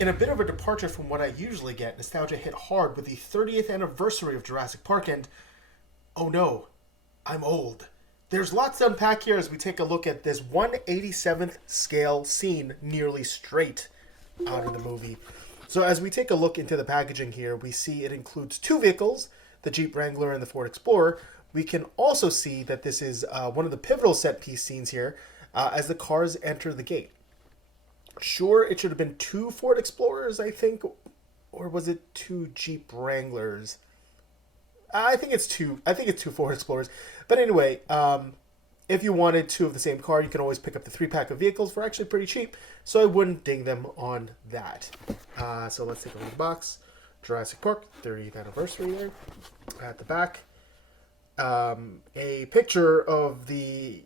In a bit of a departure from what I usually get, nostalgia hit hard with the 30th anniversary of Jurassic Park, and oh no, I'm old. There's lots to unpack here as we take a look at this 1/87th scale scene nearly straight out of the movie. So as we take a look into the packaging here, we see it includes two vehicles, the Jeep Wrangler and the Ford Explorer. We can also see that this is one of the pivotal set piece scenes here as the cars enter the gate. Sure, it should have been two Ford Explorers, I think, or was it two Jeep Wranglers? I think it's two. I think it's two Ford Explorers. But anyway, if you wanted two of the same car, you can always pick up the 3-pack of vehicles for actually pretty cheap. So I wouldn't ding them on that. So let's take a look at the box. Jurassic Park 30th anniversary there at the back. A picture of the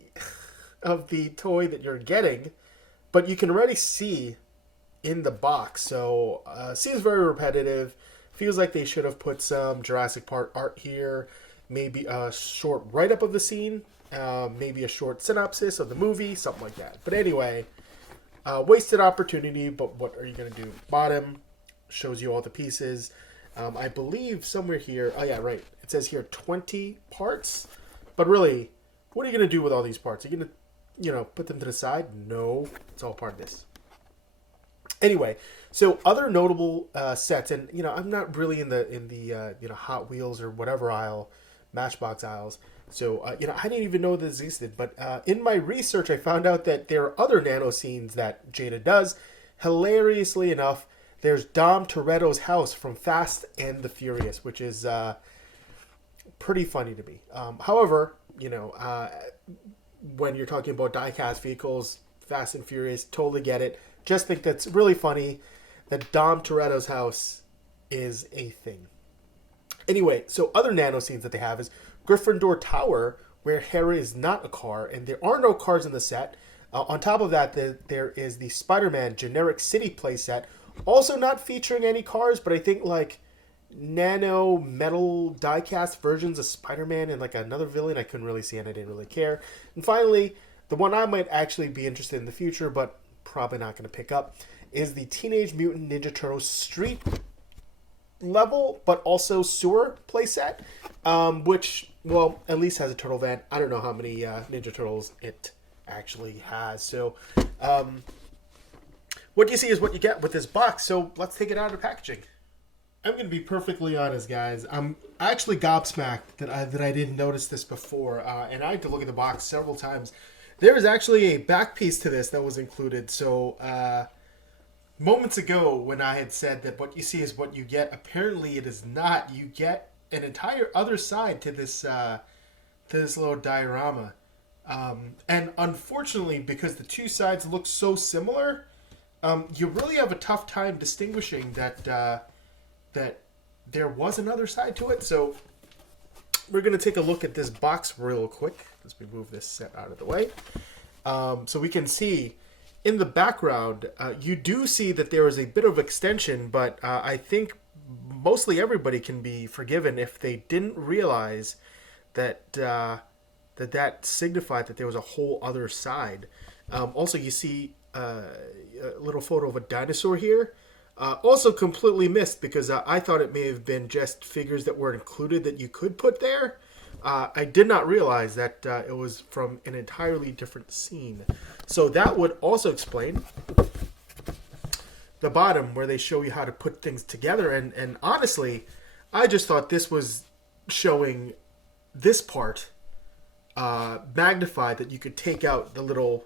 toy that you're getting, but you can already see in the box. So seems very repetitive. Feels like they should have put some Jurassic Park art here. Maybe a short write-up of the scene. Maybe a short synopsis of the movie. Something like that. But anyway, wasted opportunity. But what are you going to do? Bottom shows you all the pieces. I believe somewhere here. Oh, yeah, right. It says here 20 parts. But really, what are you going to do with all these parts? Are you going to, put them to the side? No. It's all part of this. Anyway, so other notable sets, and I'm not really in the Hot Wheels or whatever aisle, Matchbox aisles. So I didn't even know this existed. But in my research, I found out that there are other nano scenes that Jada does. Hilariously enough, there's Dom Toretto's house from Fast and the Furious, which is pretty funny to me. However, when you're talking about die-cast vehicles, Fast and Furious, totally get it. Just think that's really funny that Dom Toretto's house is a thing. Anyway, so other nano scenes that they have is Gryffindor Tower, where Hera is not a car, and there are no cars in the set. On top of that, there is the Spider-Man generic city playset, also not featuring any cars, but I think like nano metal die-cast versions of Spider-Man and like another villain I couldn't really see and I didn't really care. And finally, the one I might actually be interested in the future, but probably not going to pick up, is the Teenage Mutant Ninja Turtles street level, but also sewer playset, which, well, at least has a turtle van. I don't know how many Ninja Turtles it actually has. So, what you see is what you get with this box. So, let's take it out of the packaging. I'm going to be perfectly honest, guys. I'm actually gobsmacked that I didn't notice this before, and I had to look at the box several times. There is actually a back piece to this that was included. So, moments ago when I had said that what you see is what you get, apparently it is not. You get an entire other side to this little diorama. And unfortunately, because the two sides look so similar, you really have a tough time distinguishing that there was another side to it. So we're going to take a look at this box real quick as we move this set out of the way. So we can see in the background, you do see that there is a bit of extension, but I think mostly everybody can be forgiven if they didn't realize that that signified that there was a whole other side. Also, you see a little photo of a dinosaur here. Also completely missed because I thought it may have been just figures that were included that you could put there. I did not realize that it was from an entirely different scene. So that would also explain the bottom where they show you how to put things together. And honestly, I just thought this was showing this part magnified, that you could take out the little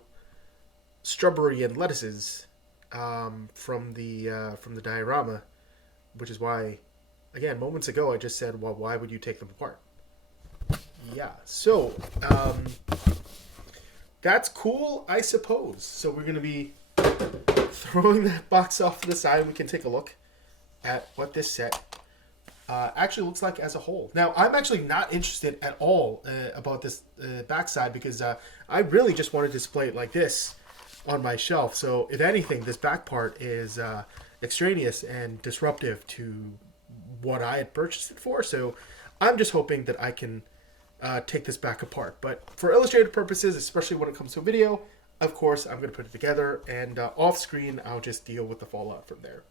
strawberry and lettuces from the diorama, which is why, again, moments ago I just said, well, why would you take them apart? Yeah, so that's cool, I suppose. So we're going to be throwing that box off to the side. We can take a look at what this set actually looks like as a whole. Now, I'm actually not interested at all about this backside because I really just want to display it like this on my shelf. So if anything, this back part is extraneous and disruptive to what I had purchased it for. So I'm just hoping that I can take this back apart. But for illustrative purposes, especially when it comes to video, of course, I'm going to put it together, and off screen, I'll just deal with the fallout from there.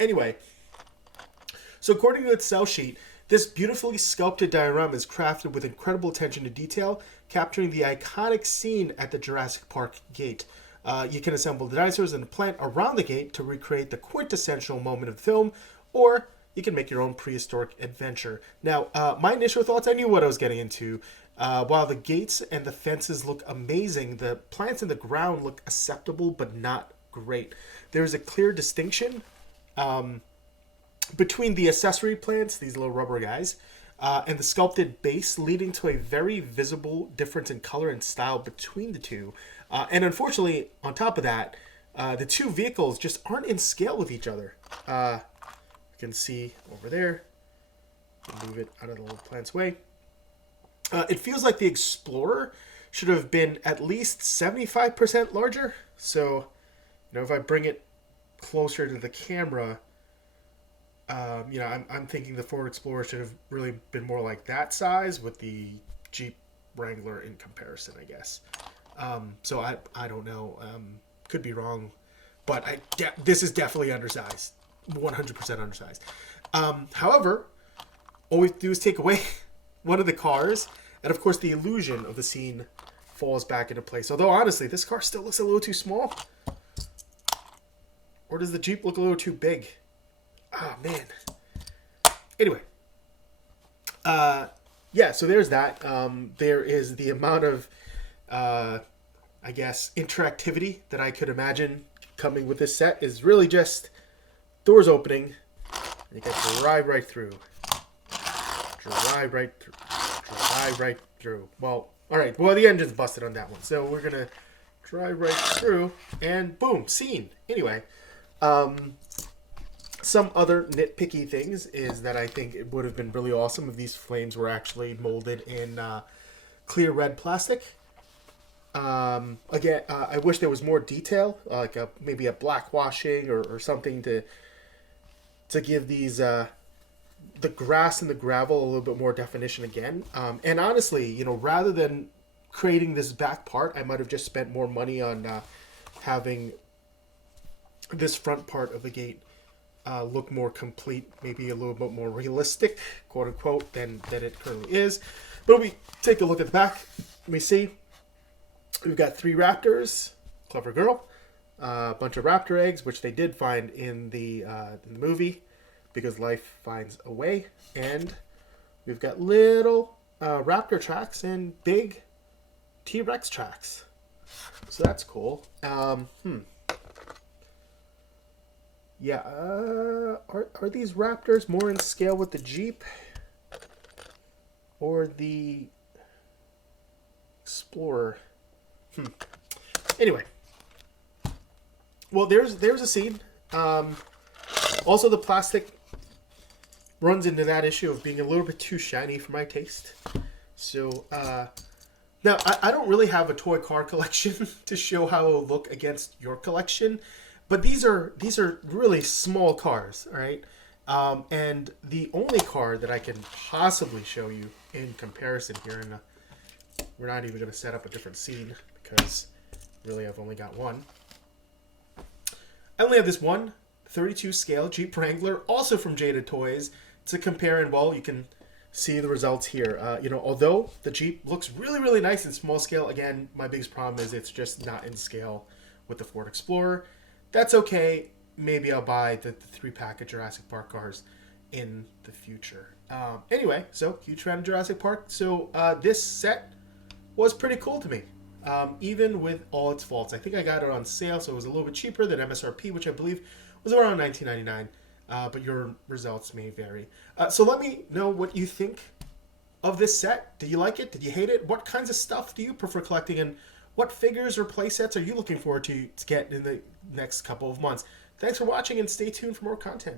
Anyway, so according to its sell sheet, this beautifully sculpted diorama is crafted with incredible attention to detail, capturing the iconic scene at the Jurassic Park gate. You can assemble the dinosaurs and the plant around the gate to recreate the quintessential moment of the film, or you can make your own prehistoric adventure. Now, my initial thoughts, I knew what I was getting into. While the gates and the fences look amazing, the plants in the ground look acceptable but not great. There is a clear distinction between the accessory plants, these little rubber guys, and the sculpted base, leading to a very visible difference in color and style between the two. And unfortunately, on top of that, the two vehicles just aren't in scale with each other. You can see over there. Move it out of the little plant's way. It feels like the Explorer should have been at least 75% larger. So, if I bring it closer to the camera, I'm thinking the Ford Explorer should have really been more like that size, with the Jeep Wrangler in comparison, I guess. So I don't know. Could be wrong, but this is definitely undersized, 100% undersized. However, all we have to do is take away one of the cars, and of course the illusion of the scene falls back into place. Although honestly, this car still looks a little too small. Or does the Jeep look a little too big? Oh man. Anyway. Yeah, so there's that. There is the amount of I guess interactivity that I could imagine coming with this set is really just doors opening, and you can drive right through. Drive right through. Drive right through. Well, alright. Well, the engine's busted on that one. So we're going to drive right through, and boom, scene. Anyway, some other nitpicky things is that I think it would have been really awesome if these flames were actually molded in clear red plastic. Again, I wish there was more detail, like maybe a black washing or something to give these the grass and the gravel a little bit more definition again. And honestly, rather than creating this back part, I might have just spent more money on having this front part of the gate look more complete, maybe a little bit more realistic, quote unquote, than it currently is. But if we take a look at the back, let me see. We've got 3 raptors, clever girl, a bunch of raptor eggs, which they did find in the movie, because life finds a way, and we've got little raptor tracks and big T-Rex tracks, so that's cool. Yeah, are these raptors more in scale with the Jeep or the Explorer? Anyway, well, there's a scene. Also, the plastic runs into that issue of being a little bit too shiny for my taste. So now I don't really have a toy car collection to show how it'll look against your collection, but these are really small cars, all right? And the only car that I can possibly show you in comparison here, and we're not even going to set up a different scene because really I've only got one. I only have this one 32 scale Jeep Wrangler, also from Jada Toys, to compare, and well, you can see the results here. Although the Jeep looks really, really nice in small scale, again, my biggest problem is it's just not in scale with the Ford Explorer. That's okay. Maybe I'll buy the 3-pack of Jurassic Park cars in the future. Anyway, so huge fan of Jurassic Park. So this set was pretty cool to me, even with all its faults. I think I got it on sale, so it was a little bit cheaper than MSRP, which I believe was around $19.99. But your results may vary. So let me know what you think of this set. Did you like it? Did you hate it? What kinds of stuff do you prefer collecting? And what figures or play sets are you looking forward to get in the next couple of months? Thanks for watching, and stay tuned for more content.